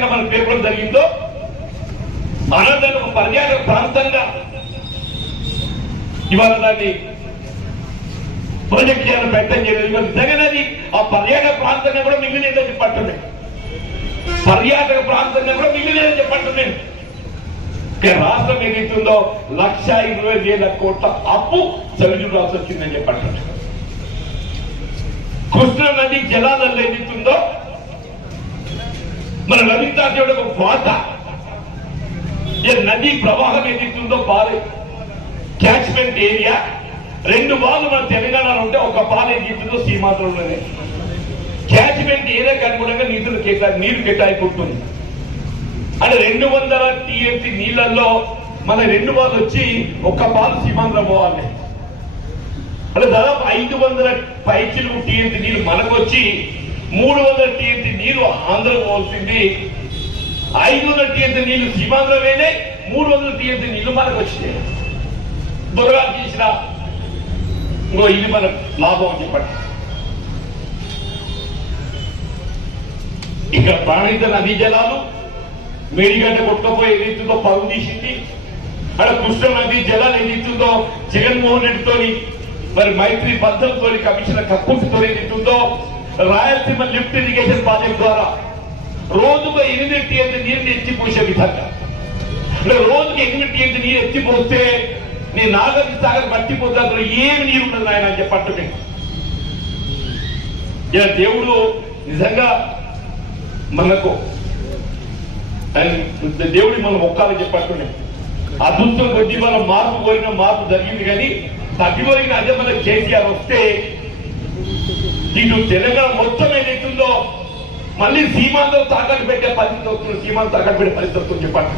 విధంగా మనం పేర్కొనడం జరిగిందో అనంతరం ఒక పర్యాటక ప్రాంతంగా ఇవాళ దాన్ని ప్రాజెక్ట్ చేయాలని ప్రయత్నం చేయలేదు. ఇవాళ నిజంగానే ఆ పర్యాటక ప్రాంతంగా కూడా మిగిలిందని చెప్పండి, పర్యాటక ప్రాంతంగా కూడా మిగిలిందని చెప్పండి. నేను రాష్ట్రం ఏదైతుందో 1,20,000 కోట్ల అప్పు చవిచూడాల్సి వచ్చిందని చెప్పండి. కృష్ణా నది జలాలలో ఏదైతుందో మన రవీంద్రనాథ్ ఒక వాత నదీ ప్రవాహం ఏదైతుందో పాలు క్యాచ్మెంట్ ఏరియా 2 బాలు మన తెలంగాణలో ఉంటే ఒక పాలు ఏదైతుందో సీమాంధ్రంలోనే క్యాచ్మెంట్ ఏరియాకి అనుగుణంగా నీరు కేటాయింపుంటుంది. అంటే 200 TMC నీళ్లలో మన 2 బాలు వచ్చి ఒక్క పాలు సీమాంధ్రం పోవాలి. అంటే దాదాపు 500 పైచిలు TMC నీళ్లు మనకు వచ్చి 300 TMC నీళ్లు ఆంధ్ర పోవాల్సింది. 500 TMC నీళ్లు సీమాంధ్రమేనే, 300 TMC నీళ్లు మనకు వచ్చినాయి. దొరగా చేసిన ఇది మన లాభం చెప్పండి. ఇక్కడ ప్రాణహిత నదీ జలాలు మేడిగడ్డ కొట్టుకపోయి ఏదైతుందో పరుగు తీసింది. అక్కడ కృష్ణ నదీ జలాలు ఏదైతుందో జగన్మోహన్ రెడ్డితో మరి మైత్రి బంధంతో కమిషనర్ కక్కుర్తితో ఏదైతుందో రాయలసీమ లిఫ్ట్ ఇరిగేషన్ ప్రాజెక్ట్ ద్వారా రోజుకు 8 TMC నీరుని ఎత్తిపోసే విధంగా, అంటే రోజుకి 8 TMC నీరు ఎత్తిపోస్తే నీ నాగరి సాగర్ మట్టిపోతే అందులో ఏమి నీరు ఉండదు ఆయన అని చెప్పండి. ఇలా దేవుడు నిజంగా మనకు దేవుడి మనం ఒక్కాలని చెప్పండి. అదృష్టం కొద్ది మనం మార్పు కోరిన మార్పు జరిగింది, కానీ తగ్గిపోయిన అదే మన కేసీఆర్ వస్తే ఇటు తెలంగాణ మొత్తం ఏదైతుందో మళ్ళీ సీమాంధ్రం తాకట్టు పెట్టే పరిస్థితి వస్తుంది, సీమాంధ్రం తాకట్టు పెట్టే పరిస్థితి వస్తుంది చెప్పండి.